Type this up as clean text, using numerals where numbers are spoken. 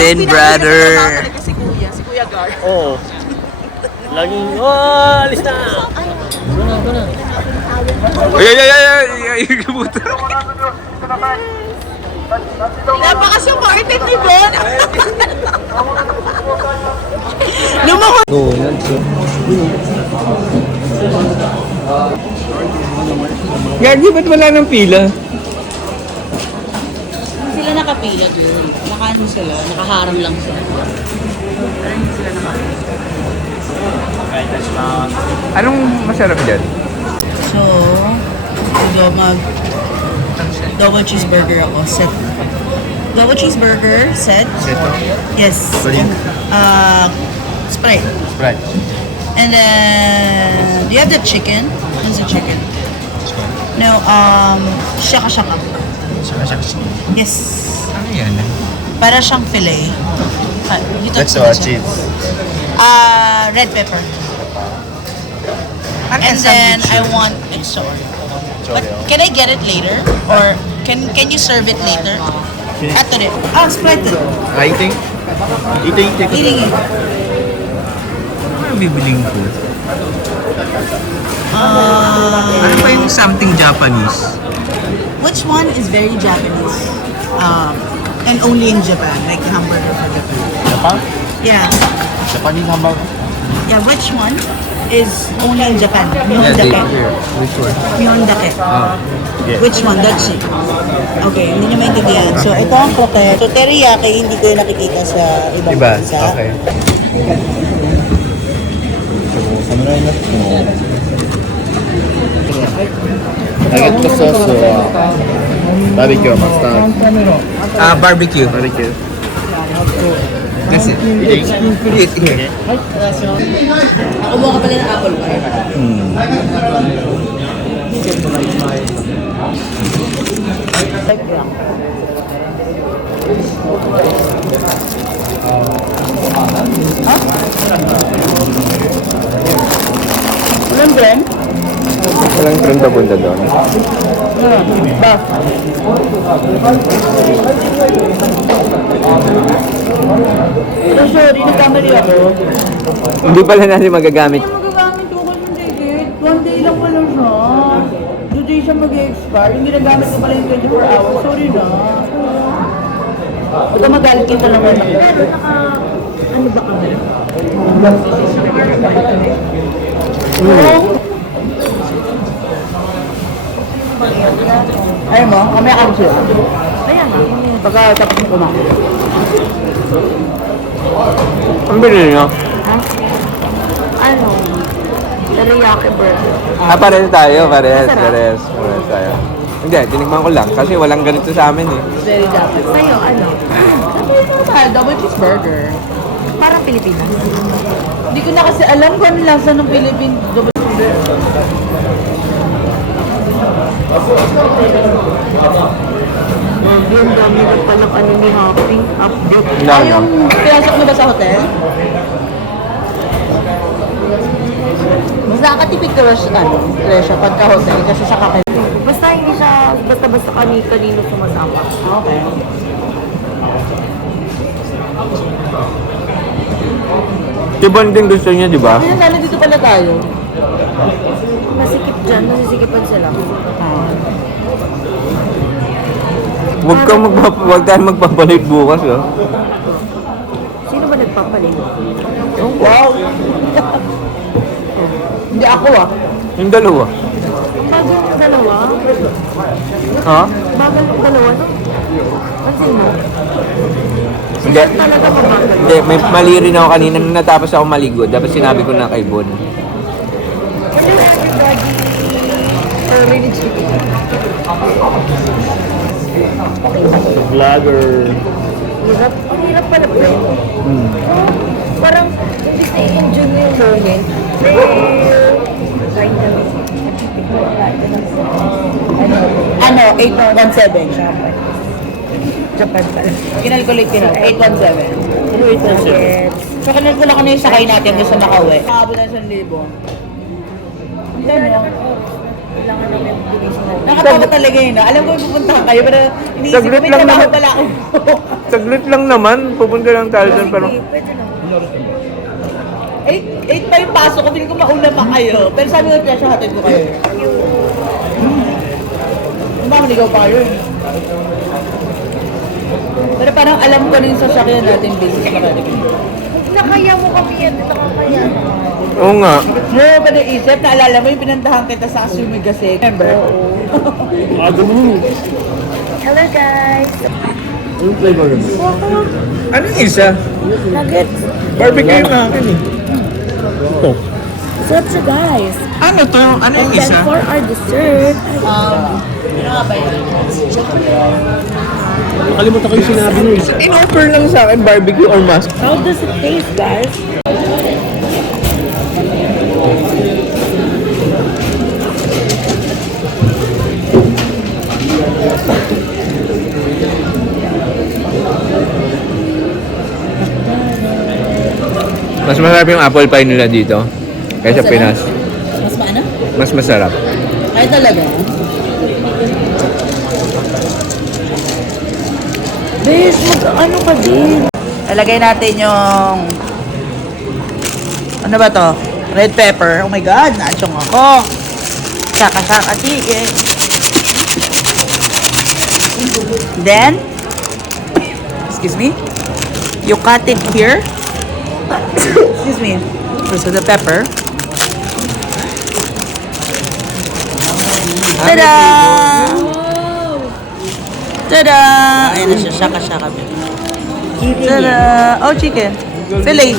din, brother. Si Kuya Gar. Oo. Laging, alis na! Ay, kabuta. Napakas yung market ni Bon. Lumahon. Gagi, ba't wala ng pila? Sila nakapila doon. Nakaano sila, nakaharang lang sila. Anong masarap dyan? So, double cheeseburger ako. Set. Double cheeseburger set. Seto? Yes. Sprite. Sprite. And then, do you have the chicken? What's the chicken? No, shaka-shaka. Yes. Ano yan? Para siyang fillet. That's what cheese. Red pepper. And then I want extra oil. But can I get it later? Or can you serve it later? Ato rin. Sprite rin. Eating? Eating it. Ano bibiling ko? Ano pa yung something Japanese? Which one is very Japanese? And only in Japan, like the hamburger for Japan. Japan? Yeah. Japanese hamburger? Yeah, which one is only in Japan? Mihondake. Which one? Mihondake. Yeah. Which one? That's it. Okay, hindi niya maintindihan. So, ito ang croquette. So, teriyaki, hindi ko yung nakikita sa ibang Iba? bansa. Okay. 侍になってもナゲットソースはバーベキューはマスター Barbecue. Barbecue. That's it. Eat here. Ako mo ka pala ng apple pie. Walang brand? Walang trend papunta doon. Ba? Sorry, nagkamali ako. Hindi pala natin magagamit. Magagamit ko kasi yung ticket. One day lang pala siya. Today siya mag-expire. Hindi nagamit ko pala yung 24 hours. Sorry na. Huwag ka magalit kita naman ako. Pero ano ba kami? Ayaw mo? Kami ako siya. Ayan nga. Pagka tapos mo kumain. Ang binili nyo? Ano? Teriyaki burger. Pares tayo. Pares tayo. Hindi, tinikman ko lang kasi walang ganito sa amin eh. Very Japanese. Sa'yo, ano? Double cheeseburger. Parang Pilipinas. Hindi ko na kasi alam kung ano lasa ng Philippine double cheeseburger. Yung dami na palang ano ni Happy update. Lang, Yung pinasok mo ba sa hotel? Mas nakakatipid ka ba siya, presyo pagka hotel kasi sa kape. Basta hindi siya basta-basta kanino sumasama. Okay. Tibon din gusto niya, di ba? Ayun, lalo dito pala tayo. Masikip dyan, nasisikipan sila. Huwag tayong magpapalit bukas, oh. Sino ba nagpapalit? Wow! Hindi ako ah. Yung dalawa. Bagal ng dalawa. Ha? Bagal ng dalawa, no? Pansin mo? Hindi. Talaga mabagal. Hindi, may mali rin ako kanina nung natapos ako maligo. Dapat sinabi ko na kay Bon. Hello everybody! Early chicken. Vlogger. Hirap. Ang hirap pala po. Parang, imbis na i-enjoy mo yung moment. Ano, 817. Japan pala. Kinalculate ko na. 817. Ano ito? So, kinalculate ko na yung sakay natin doon sa Makauwi. Nakabot na 1,000. Wala naman. kailangan namin bilisan natin. Nakatawa talaga yun. Alam ko pupuntahan kayo, pero iniisip ko Saglit may lang trabaho naman. pala ako. Saglit lang naman, pupunta lang tayo doon, pero... Sige, pwede naman. 8 pa yung pasok ko, hindi ko mauna pa kayo. Pero sabi ko, Piasyo, hatid ko kayo. Mamanigaw pa kayo. Pero parang alam ko na yung sasakyan natin business na kaya. Nakaya mo kami yan, nakakaya. Oo nga. No, ba naisip, naalala mo yung pinandahan kita sa Asumigase. Remember? Hello guys! Anong flavor yun? Anong isa? Nuggets! Barbecue yung akin eh. Sarap siya guys! Ano to? Ano And then for our dessert, Ano nga ba yun? Nakalimutan ko yung sinabi niyo. In-offer lang sa akin, barbecue or mask. how does it taste guys? Mas masarap yung apple pie nila dito. Kaysa Masarap? Pinas. Mas maano? Mas masarap. Ay talaga? Bes, ano ka din? Ilagay natin yung... Ano ba to? Red pepper. Oh my God, naachong ako. Saka chicken. Then, excuse me, you cut it here. Excuse me. First the pepper. Tada! Tada! Ayan na siya, shaka. Tada! Oh, chicken. Fillet.